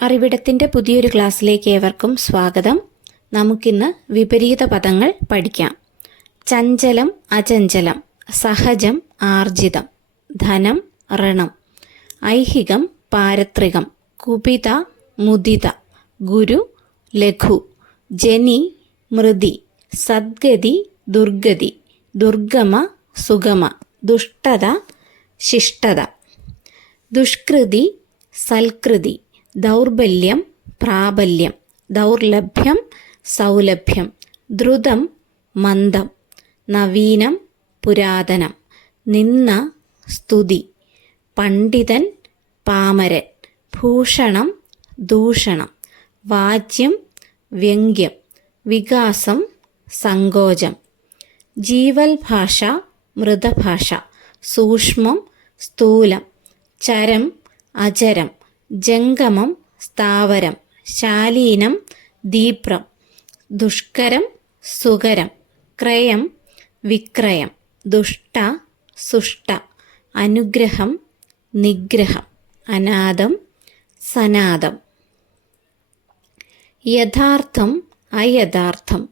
അറിവിടത്തിൻ്റെ പുതിയൊരു ക്ലാസ്സിലേക്ക് ഏവർക്കും സ്വാഗതം. നമുക്കിന്ന് വിപരീത പദങ്ങൾ പഠിക്കാം. ചഞ്ചലം, അചഞ്ചലം, സഹജം, ആർജിതം, ധനം, ഋണം, ഐഹികം, പാരത്രികം, കുപിത, മുദിത, ഗുരു, ലഘു, ജനി, മൃതി, സദ്ഗതി, ദുർഗതി, ദുർഗമ, സുഗമ, ദുഷ്ടത, ശിഷ്ടത, ദുഷ്കൃതി, സൽകൃതി, ദൗർബല്യം, പ്രാബല്യം, ദൗർലഭ്യം, സൗലഭ്യം, ദ്രുതം, മന്ദം, നവീനം, പുരാതനം, നിന്ന, സ്തുതി, പണ്ഡിതൻ, പാമരൻ, ഭൂഷണം, ദൂഷണം, വാച്യം, വ്യംഗ്യം, വികാസം, സങ്കോചം, ജീവൽ ഭാഷ, മൃതഭാഷ, സൂക്ഷ്മം, സ്ഥൂലം, ചരം, അചരം, ജംഗമം, സ്ഥാവരം, ശാലീനം, ദീപ്രം, ദുഷ്കരം, സുകരം, ക്രയം, വിക്രയം, ദുഷ്ട, സുഷ്ട, അനുഗ്രഹം, നിഗ്രഹം, അനാദം, സനാദം. യഥാർത്ഥം, അയഥാർത്ഥം,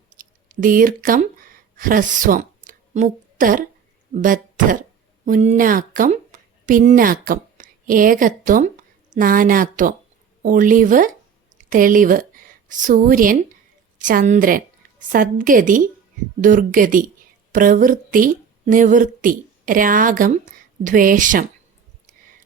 ദീർഘം, ഹ്രസ്വം, മുക്തർ, ബദ്ധർ, മുന്നാക്കം, പിന്നാക്കം, ഏകത്വം, നാനാത്വം, ഒളിവ്, തെളിവ്, സൂര്യൻ, ചന്ദ്രൻ, സദ്ഗതി, ദുർഗതി, പ്രവൃത്തി, നിവൃത്തി, രാഗം, ദ്വേഷം,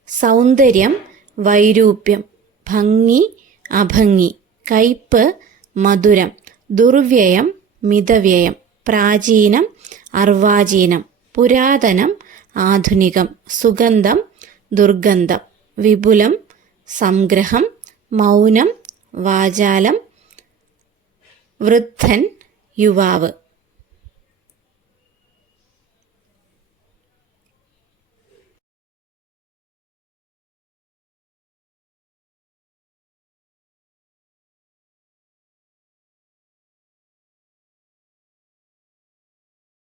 സൗന്ദര്യം, വൈരൂപ്യം, ഭംഗി, അഭംഗി, കയ്പ്, മധുരം, ദുർവ്യയം, മിതവ്യയം, പ്രാചീനം, അർവാചീനം, പുരാതനം, ആധുനികം, സുഗന്ധം, ദുർഗന്ധം, വിപുലം, സംഗ്രഹം, മൗനം, വാചാലം, വൃദ്ധൻ, യുവാവ്.